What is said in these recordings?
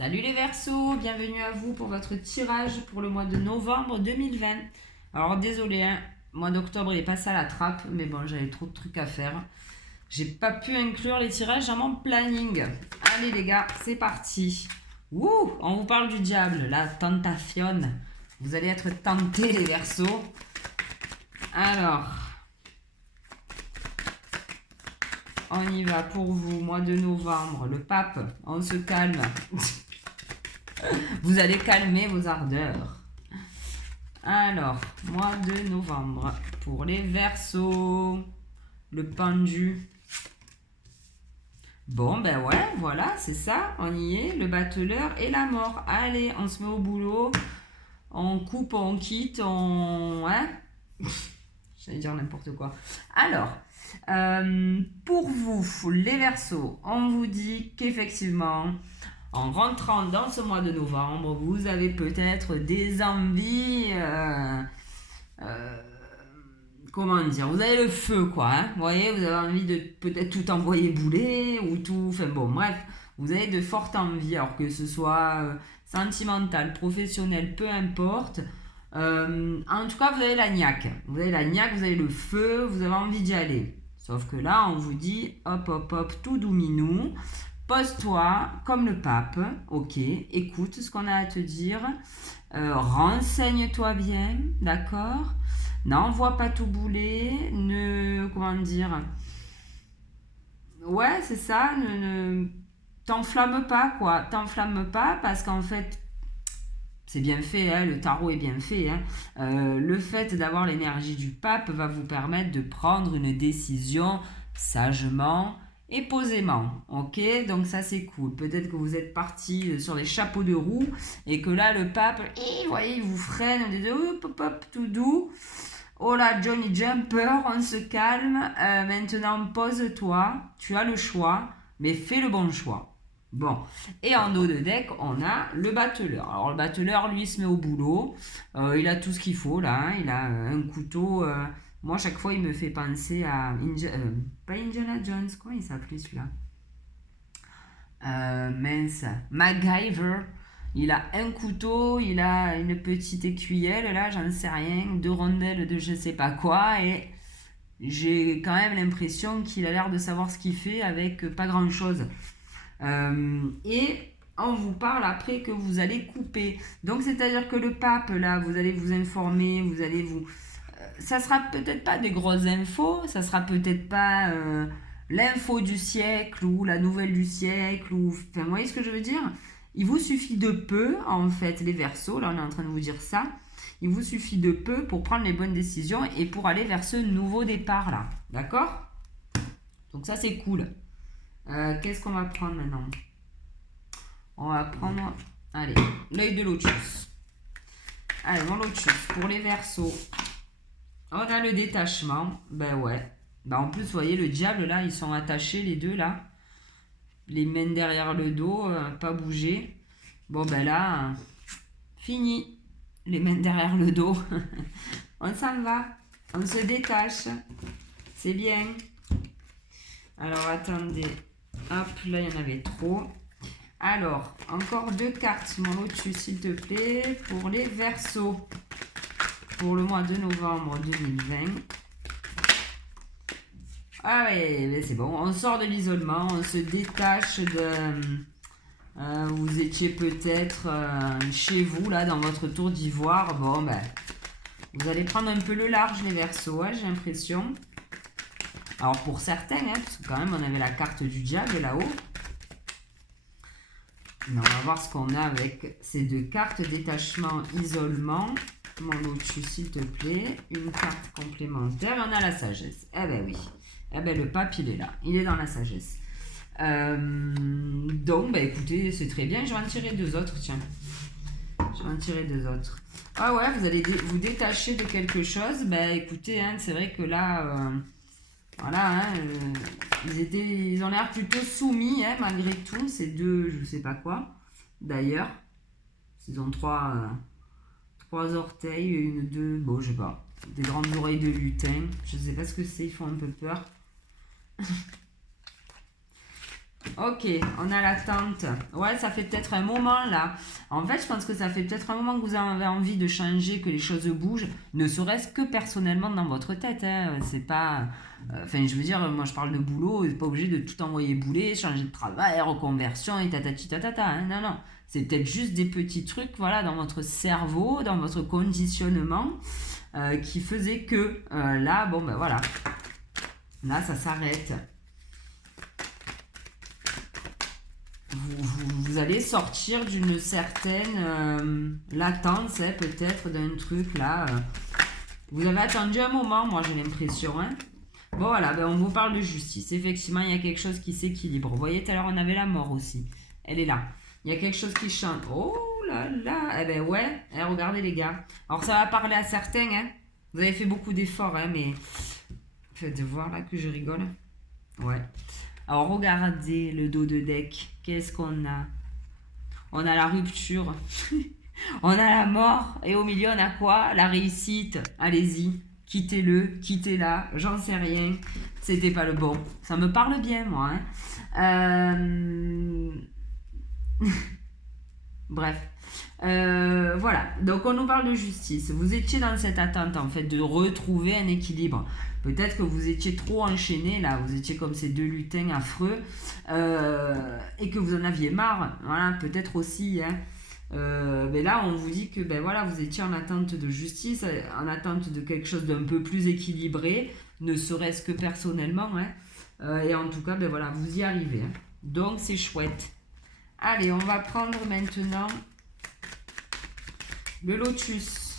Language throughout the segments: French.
Salut les Verseaux, bienvenue à vous pour votre tirage pour le mois de novembre 2020. Alors désolé, hein, mois d'octobre il est passé à la trappe, mais bon j'avais trop de trucs à faire. J'ai pas pu inclure les tirages dans mon planning. Allez les gars, c'est parti. Wouh, on vous parle du diable, la tentation. Vous allez être tentés les Verseaux. Alors, on y va pour vous, mois de novembre, le pape, on se calme. Vous allez calmer vos ardeurs. Alors, mois de novembre, pour les Verseaux, le pendu. Bon, ben ouais, voilà, c'est ça, on y est, le battleur et la mort. Allez, on se met au boulot, on coupe, on quitte, on... Hein. J'allais dire n'importe quoi. Alors, pour vous, les Verseaux, on vous dit qu'effectivement, en rentrant dans ce mois de novembre, vous avez peut-être des envies... comment dire, vous avez le feu quoi, hein, vous voyez, vous avez envie de peut-être tout envoyer bouler ou tout, enfin bon bref, vous avez de fortes envies, alors que ce soit sentimental, professionnel, peu importe, en tout cas vous avez la niaque, vous avez le feu, vous avez envie d'y aller, sauf que là on vous dit hop hop hop tout doux minou, pose-toi comme le pape, ok, écoute ce qu'on a à te dire, renseigne-toi bien, d'accord, n'envoie pas tout bouler, ne... Comment dire. Ouais, c'est ça, ne t'enflamme pas, quoi. T'enflamme pas parce qu'en fait, c'est bien fait, hein, le tarot est bien fait. Hein. Le fait d'avoir l'énergie du pape va vous permettre de prendre une décision sagement et posément. Ok, donc ça c'est cool. Peut-être que vous êtes parti sur les chapeaux de roue et que là le pape, vous voyez, il vous freine, on dit hop hop hop, tout doux. Oh là, Johnny Jumper, on se calme. Maintenant, pose-toi. Tu as le choix, mais fais le bon choix. Bon. Et en haut de deck, on a le battleur. Alors, le battleur, lui, se met au boulot. Il a tout ce qu'il faut, là. Hein. Il a un couteau. Moi, chaque fois, il me fait penser à... pas Indiana Jones. Comment il s'appelait, celui-là mince. MacGyver. Il a un couteau, il a une petite écuelle, là, j'en sais rien, 2 rondelles de je sais pas quoi, et j'ai quand même l'impression qu'il a l'air de savoir ce qu'il fait avec pas grand chose. Et on vous parle après que vous allez couper. Donc, c'est-à-dire que le pape, là, vous allez vous informer, vous allez vous... ça sera peut-être pas des grosses infos, ça sera peut-être pas l'info du siècle ou la nouvelle du siècle, ou... Enfin, vous voyez ce que je veux dire ? Il vous suffit de peu, en fait, les Verseaux, là on est en train de vous dire ça, il vous suffit de peu pour prendre les bonnes décisions et pour aller vers ce nouveau départ là, d'accord? Donc ça c'est cool. Qu'est-ce qu'on va prendre maintenant? On va prendre, allez, l'œil de Lotus. Allez, mon Lotus, pour les Verseaux, on a le détachement, ben ouais. Ben en plus, vous voyez, le diable là, ils sont attachés les deux là. Les mains derrière le dos, pas bouger. Bon ben là, fini. Les mains derrière le dos. On s'en va. On se détache. C'est bien. Alors attendez. Hop, là il y en avait trop. Alors, encore 2 cartes, mon Lotus, s'il te plaît, pour les Verseaux. Pour le mois de novembre 2020. Ah ouais, c'est bon, on sort de l'isolement, on se détache de... vous étiez peut-être chez vous, là, dans votre tour d'ivoire. Bon, ben, vous allez prendre un peu le large, les Verseaux, hein, j'ai l'impression. Alors, pour certains, hein, parce que quand même, on avait la carte du diable là-haut. Mais on va voir ce qu'on a avec ces 2 cartes, détachement, isolement. Mon Lotus, s'il te plaît. Une carte complémentaire. Et on a la sagesse. Eh ben oui. Eh ben, le pape, il est là. Il est dans la sagesse. Donc, bah, écoutez, c'est très bien. Je vais en tirer 2 autres, tiens. Je vais en tirer 2 autres. Ah ouais, vous allez vous détacher de quelque chose. Bah, écoutez, hein, c'est vrai que là, voilà, hein, ils ont l'air plutôt soumis, hein, malgré tout. Ces 2, je sais pas quoi, d'ailleurs. Ils ont 3 orteils, une, 2, bon, je sais pas. Des grandes oreilles de lutin. Je sais pas ce que c'est, ils font un peu peur. Ok, on a l'attente. Ouais, ça fait peut-être un moment là. En fait, je pense que ça fait peut-être un moment que vous avez envie de changer, que les choses bougent, ne serait-ce que personnellement dans votre tête. Hein. C'est pas. Enfin, je veux dire, moi je parle de boulot, c'est pas obligé de tout envoyer bouler, changer de travail, reconversion et tatati tatata. Hein. Non, non. C'est peut-être juste des petits trucs, voilà, dans votre cerveau, dans votre conditionnement, qui faisaient que là, bon ben voilà. Là, ça s'arrête. Vous allez sortir d'une certaine latence, hein, peut-être d'un truc là. Vous avez attendu un moment, moi j'ai l'impression. Hein. Bon voilà, ben, on vous parle de justice. Effectivement, il y a quelque chose qui s'équilibre. Vous voyez, tout à l'heure on avait la mort aussi. Elle est là. Il y a quelque chose qui chante. Oh là là. Eh ben ouais, eh, regardez les gars. Alors ça va parler à certains. Hein. Vous avez fait beaucoup d'efforts, hein, mais... Faites voir là que je rigole. Ouais. Alors regardez le dos de deck. Qu'est-ce qu'on a? On a la rupture. On a la mort. Et au milieu, on a quoi? La réussite. Allez-y. Quittez-le. Quittez-la. J'en sais rien. C'était pas le bon. Ça me parle bien, moi. Hein. Bref. Voilà. Donc, on nous parle de justice. Vous étiez dans cette attente, en fait, de retrouver un équilibre. Peut-être que vous étiez trop enchaîné, là. Vous étiez comme ces deux lutins affreux. Et que vous en aviez marre. Voilà, peut-être aussi, hein. Mais là, on vous dit que ben voilà, vous étiez en attente de justice, en attente de quelque chose d'un peu plus équilibré, ne serait-ce que personnellement. Hein. Et en tout cas, ben voilà, vous y arrivez. Hein. Donc, c'est chouette. Allez, on va prendre maintenant le lotus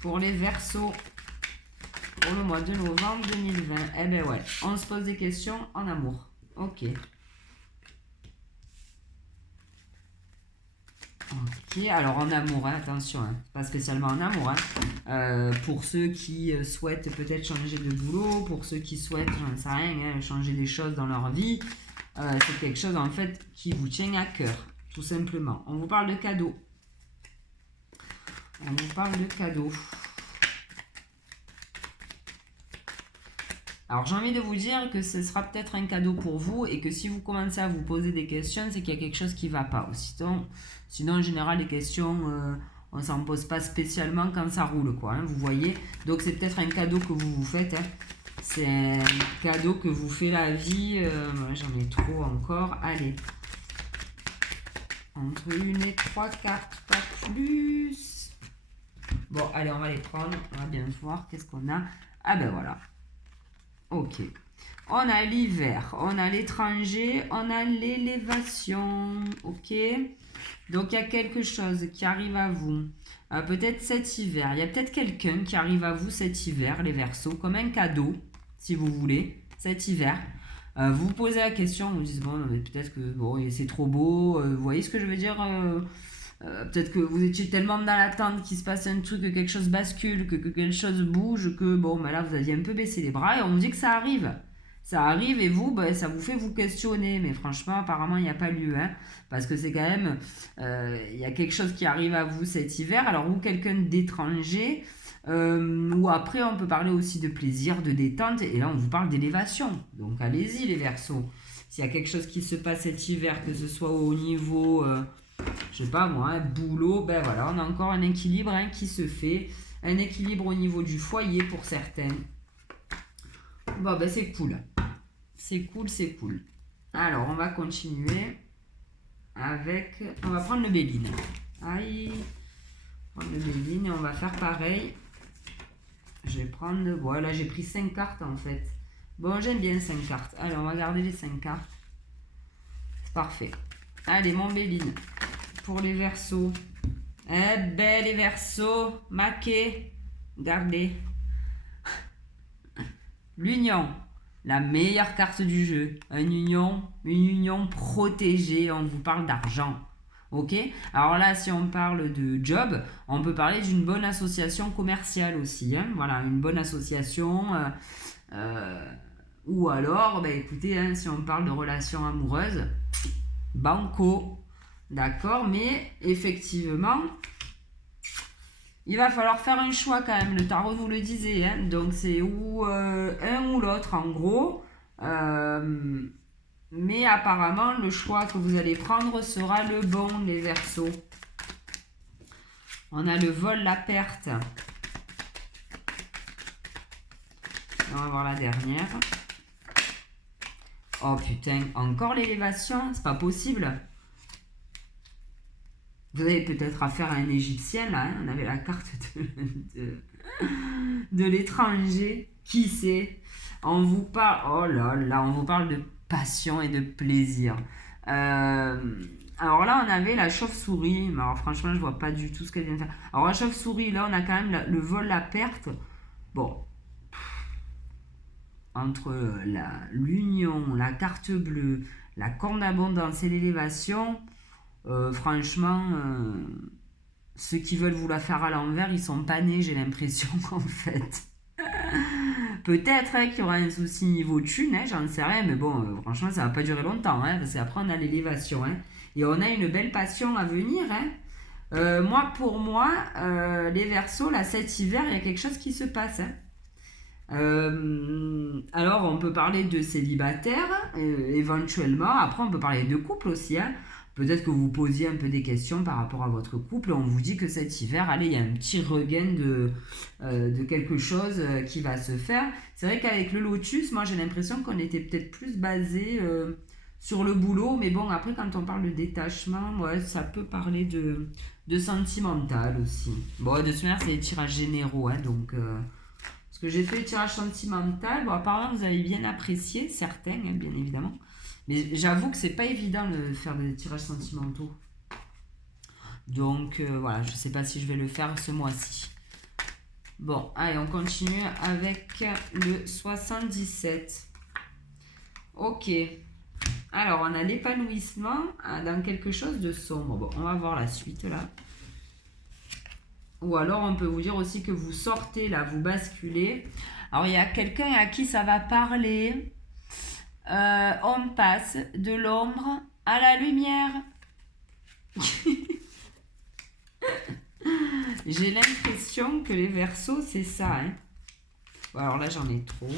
pour les Verseaux pour le mois de novembre 2020. Eh ben ouais, on se pose des questions en amour. Ok. Ok, alors en amour, hein, attention, hein, pas spécialement en amour. Hein. Pour ceux qui souhaitent peut-être changer de boulot, pour ceux qui souhaitent, j'en sais rien, hein, changer des choses dans leur vie, c'est quelque chose en fait qui vous tient à cœur, tout simplement. On vous parle de cadeaux. On vous parle de cadeaux. Alors j'ai envie de vous dire que ce sera peut-être un cadeau pour vous et que si vous commencez à vous poser des questions, c'est qu'il y a quelque chose qui ne va pas. Sinon en général, les questions, on ne s'en pose pas spécialement quand ça roule, quoi. Hein, vous voyez. Donc c'est peut-être un cadeau que vous vous faites. Hein. C'est un cadeau que vous fait la vie. Moi, j'en ai trop encore. Allez. Entre une et trois cartes, pas plus. Bon, allez, on va les prendre. On va bien voir qu'est-ce qu'on a. Ah ben voilà. Ok. On a l'hiver, on a l'étranger, on a l'élévation. Ok. Donc il y a quelque chose qui arrive à vous. Peut-être cet hiver. Il y a peut-être quelqu'un qui arrive à vous cet hiver, les Verseaux, comme un cadeau, si vous voulez, cet hiver. Vous vous posez la question, vous dites, bon, mais peut-être que bon, c'est trop beau. Vous voyez ce que je veux dire peut-être que vous étiez tellement dans l'attente qu'il se passe un truc, que quelque chose bascule, que quelque chose bouge, que bon, ben là vous aviez un peu baissé les bras et on vous dit que ça arrive. Ça arrive et vous, ben, ça vous fait vous questionner. Mais franchement, apparemment, il n'y a pas lieu. Hein, parce que c'est quand même... Il y a quelque chose qui arrive à vous cet hiver. Alors, ou quelqu'un d'étranger, ou après, on peut parler aussi de plaisir, de détente. Et là, on vous parle d'élévation. Donc, allez-y, les Verseaux. S'il y a quelque chose qui se passe cet hiver, que ce soit au niveau... je sais pas moi, boulot, ben voilà, on a encore un équilibre hein, qui se fait. Un équilibre au niveau du foyer pour certains. Bon, ben c'est cool. C'est cool, c'est cool. Alors, on va continuer avec... On va prendre le Béline. Aïe. On va prendre le Béline et on va faire pareil. Je vais prendre... Voilà, j'ai pris 5 cartes en fait. Bon, j'aime bien 5 cartes. Allez, on va garder les 5 cartes. Parfait. Allez, mon Béline. Pour les Verseaux. Eh ben, les Verseaux, maqués, gardez. L'union, la meilleure carte du jeu. Une union protégée, on vous parle d'argent. Ok? Alors là, si on parle de job, on peut parler d'une bonne association commerciale aussi. Hein? Voilà, une bonne association. Ou alors, ben, écoutez, hein, si on parle de relations amoureuses, banco. D'accord, mais effectivement, il va falloir faire un choix quand même. Le tarot nous le disait, hein. Donc c'est ou un ou l'autre en gros. Mais apparemment, le choix que vous allez prendre sera le bon, les Verseaux. On a le vol, la perte. On va voir la dernière. Oh putain, encore l'élévation, c'est pas possible. Vous avez peut-être affaire à un Égyptien, là. Hein, on avait la carte de l'étranger. Qui sait? On vous parle... Oh là là, on vous parle de passion et de plaisir. Alors là, on avait la chauve-souris. Mais alors franchement, je vois pas du tout ce qu'elle vient de faire. Alors la chauve-souris, là, on a quand même le vol, la perte. Bon. Entre l'union, la carte bleue, la corne d'abondance et l'élévation, franchement, ceux qui veulent vous la faire à l'envers, ils sont pas nés, j'ai l'impression, en fait. Peut-être hein, qu'il y aura un souci niveau thune, hein, j'en sais rien, mais bon, franchement, ça va pas durer longtemps, hein, parce qu'après, on a l'élévation, hein, et on a une belle passion à venir, hein. Pour moi, les Verseaux, là, cet hiver, il y a quelque chose qui se passe, hein. Alors, on peut parler de célibataire, éventuellement. Après, on peut parler de couple aussi. Hein. Peut-être que vous posiez un peu des questions par rapport à votre couple. On vous dit que cet hiver, allez, il y a un petit regain de quelque chose qui va se faire. C'est vrai qu'avec le Lotus, moi, j'ai l'impression qu'on était peut-être plus basé sur le boulot. Mais bon, après, quand on parle de détachement, ouais, ça peut parler de sentimental aussi. Bon, de toute manière, c'est des tirages généraux, hein, donc... Parce que j'ai fait le tirage sentimental. Bon, apparemment, vous avez bien apprécié, certains, hein, bien évidemment. Mais j'avoue que c'est pas évident de faire des tirages sentimentaux. Donc, voilà, je sais pas si je vais le faire ce mois-ci. Bon, allez, on continue avec le 77. Ok. Alors, on a l'épanouissement dans quelque chose de sombre. Bon, on va voir la suite, là. Ou alors, on peut vous dire aussi que vous sortez, là, vous basculez. Alors, il y a quelqu'un à qui ça va parler. On passe de l'ombre à la lumière. J'ai l'impression que les Verseaux, c'est ça. Hein. Bon, alors là, j'en ai trop.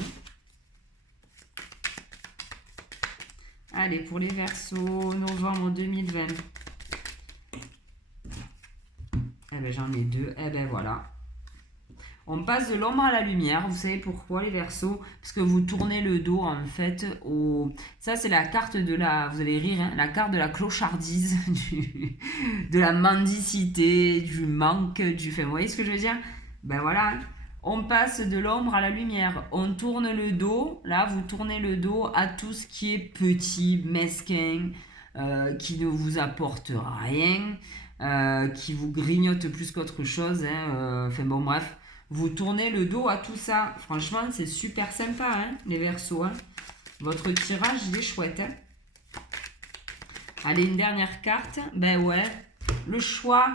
Allez, pour les Verseaux, novembre 2020. Eh ben, j'en ai deux. Eh ben, voilà. On passe de l'ombre à la lumière. Vous savez pourquoi, les Verseaux? Parce que vous tournez le dos, en fait, au... Ça, c'est la carte de la... Vous allez rire, hein, la carte de la clochardise, de la mendicité, du manque, du... Enfin, vous voyez ce que je veux dire? Ben voilà. On passe de l'ombre à la lumière. On tourne le dos. Là, vous tournez le dos à tout ce qui est petit, mesquin, qui ne vous apporte rien. Qui vous grignote plus qu'autre chose. Hein, enfin bon, bref. Vous tournez le dos à tout ça. Franchement, c'est super sympa, hein, les Verseaux. Hein. Votre tirage, il est chouette. Hein. Allez, une dernière carte. Ben ouais, le choix.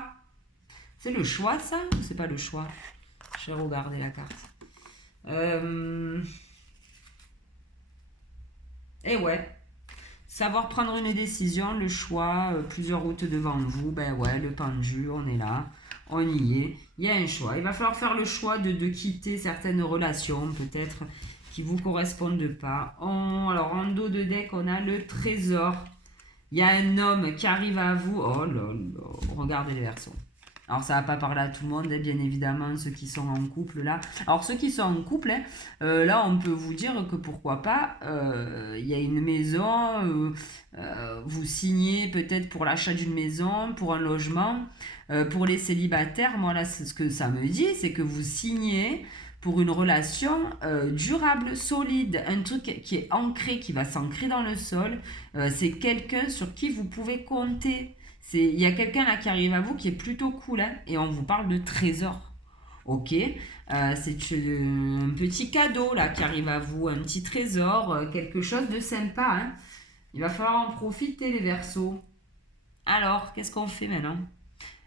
C'est le choix, ça? Ou c'est pas le choix? Je vais regarder la carte. Et ouais. Savoir prendre une décision, le choix, plusieurs routes devant vous, ben ouais, le pendu, on est là, on y est, il y a un choix. Il va falloir faire le choix de quitter certaines relations, peut-être, qui ne vous correspondent pas. Alors, en dos de deck, on a le trésor. Il y a un homme qui arrive à vous. Oh là là, regardez les Verseaux. Alors, ça ne va pas parler à tout le monde, hein, bien évidemment, ceux qui sont en couple, là. Alors, ceux qui sont en couple, hein, là, on peut vous dire que pourquoi pas, il y a une maison, vous signez peut-être pour l'achat d'une maison, pour un logement. Pour les célibataires, moi, là, ce que ça me dit, c'est que vous signez pour une relation durable, solide, un truc qui est ancré, qui va s'ancrer dans le sol. C'est quelqu'un sur qui vous pouvez compter. Il y a quelqu'un là qui arrive à vous qui est plutôt cool, hein, et on vous parle de trésor. Ok, c'est un petit cadeau là qui arrive à vous, un petit trésor, quelque chose de sympa. Hein. Il va falloir en profiter, les Verseaux. Alors, qu'est-ce qu'on fait maintenant?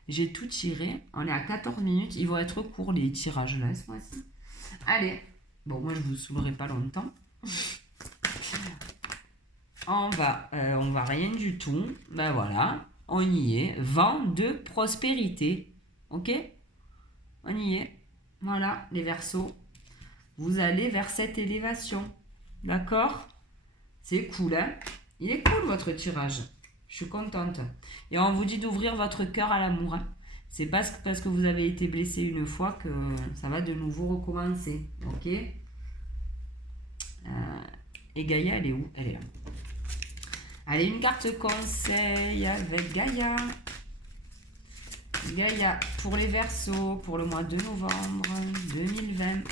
J'ai tout tiré, on est à 14 minutes, ils vont être courts les tirages là ce mois-ci. Allez, bon moi je vous saoulerai pas longtemps. On va rien du tout, ben voilà. On y est. Vent de prospérité. Ok? On y est. Voilà, les Verseaux. Vous allez vers cette élévation. D'accord? C'est cool, hein? Il est cool votre tirage. Je suis contente. Et on vous dit d'ouvrir votre cœur à l'amour. Hein. C'est pas parce que vous avez été blessé une fois que ça va de nouveau recommencer. Ok. Et Gaïa, elle est où? Elle est là. Allez, une carte conseil avec Gaïa. Gaïa, pour les Verseaux, pour le mois de novembre 2020.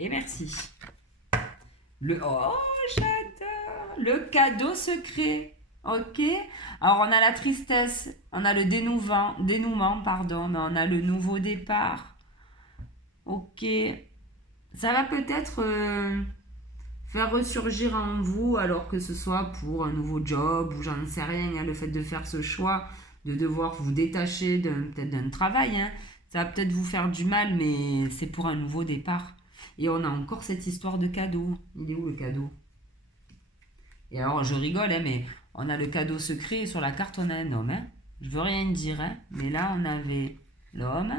Et merci. Oh, j'adore. Le cadeau secret. Ok. Alors, on a la tristesse, on a le dénouement, pardon, mais on a le nouveau départ. Ok. Ça va peut-être faire ressurgir en vous, alors que ce soit pour un nouveau job ou j'en sais rien, hein, le fait de faire ce choix, de devoir vous détacher peut-être d'un travail. Hein, ça va peut-être vous faire du mal, mais c'est pour un nouveau départ. Et on a encore cette histoire de cadeau. Il est où le cadeau? Et alors, je rigole, hein, mais on a le cadeau secret et sur la carte, on a un homme. Hein. Je veux rien dire, hein, mais là, on avait l'homme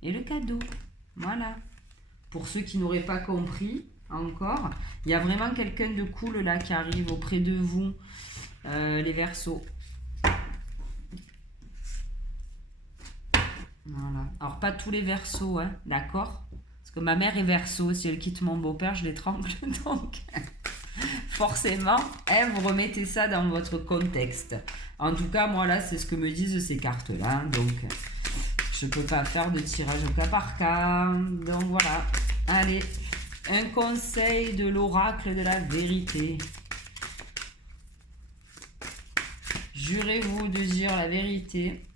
et le cadeau. Voilà. Pour ceux qui n'auraient pas compris encore, il y a vraiment quelqu'un de cool là qui arrive auprès de vous, les Verseaux. Voilà. Alors, pas tous les Verseaux, hein, d'accord? Parce que ma mère est Verseau, si elle quitte mon beau-père, je l'étrangle, donc forcément, hein, vous remettez ça dans votre contexte. En tout cas, moi là, c'est ce que me disent ces cartes-là, donc je peux pas faire de tirage au cas par cas. Donc voilà, allez, un conseil de l'oracle de la vérité. Jurez-vous de dire la vérité,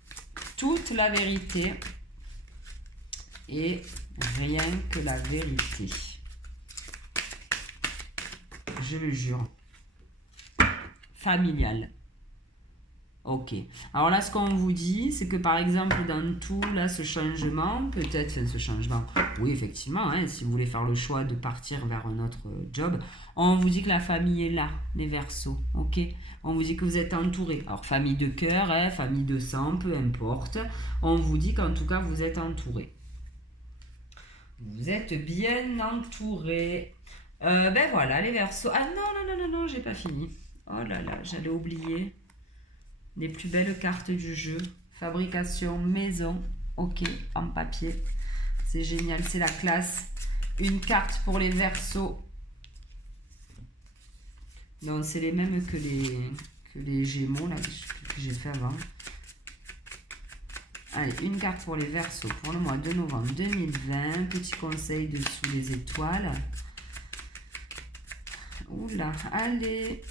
toute la vérité, et rien que la vérité. Je le jure. Familial. Ok. Alors là, ce qu'on vous dit, c'est que par exemple, dans tout là, ce changement, peut-être, ce changement, oui, effectivement, hein, si vous voulez faire le choix de partir vers un autre job, on vous dit que la famille est là, les Verseaux, ok? On vous dit que vous êtes entouré. Alors, famille de cœur, hein, famille de sang, peu importe. On vous dit qu'en tout cas, vous êtes entouré. Vous êtes bien entouré. Ben voilà, les Verseaux. Ah non, j'ai pas fini. Oh là là, j'allais oublier. Les plus belles cartes du jeu. Fabrication maison. Ok, en papier. C'est génial, c'est la classe. Une carte pour les Verseaux. Non, c'est les mêmes que les Gémeaux là, que j'ai fait avant. Allez, une carte pour les Verseaux pour le mois de novembre 2020. Petit conseil dessous les étoiles. Oula, allez.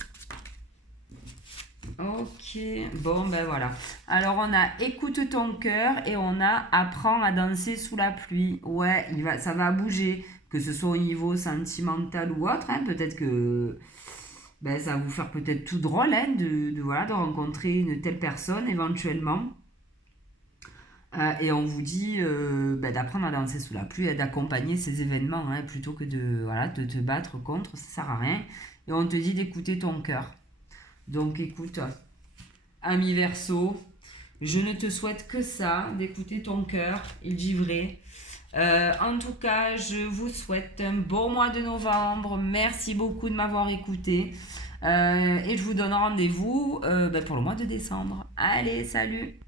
Ok, bon ben voilà. Alors on a écoute ton cœur et on a apprends à danser sous la pluie. Ouais, ça va bouger, que ce soit au niveau sentimental ou autre. Hein. Peut-être que ça va vous faire peut-être tout drôle hein, de rencontrer une telle personne éventuellement. Et on vous dit d'apprendre à danser sous la pluie et d'accompagner ces événements hein, plutôt que de te battre contre, ça sert à rien. Et on te dit d'écouter ton cœur. Donc écoute, ami Verseau, je ne te souhaite que ça, d'écouter ton cœur, il dit vrai. En tout cas, je vous souhaite un bon mois de novembre. Merci beaucoup de m'avoir écouté. Et je vous donne rendez-vous pour le mois de décembre. Allez, salut!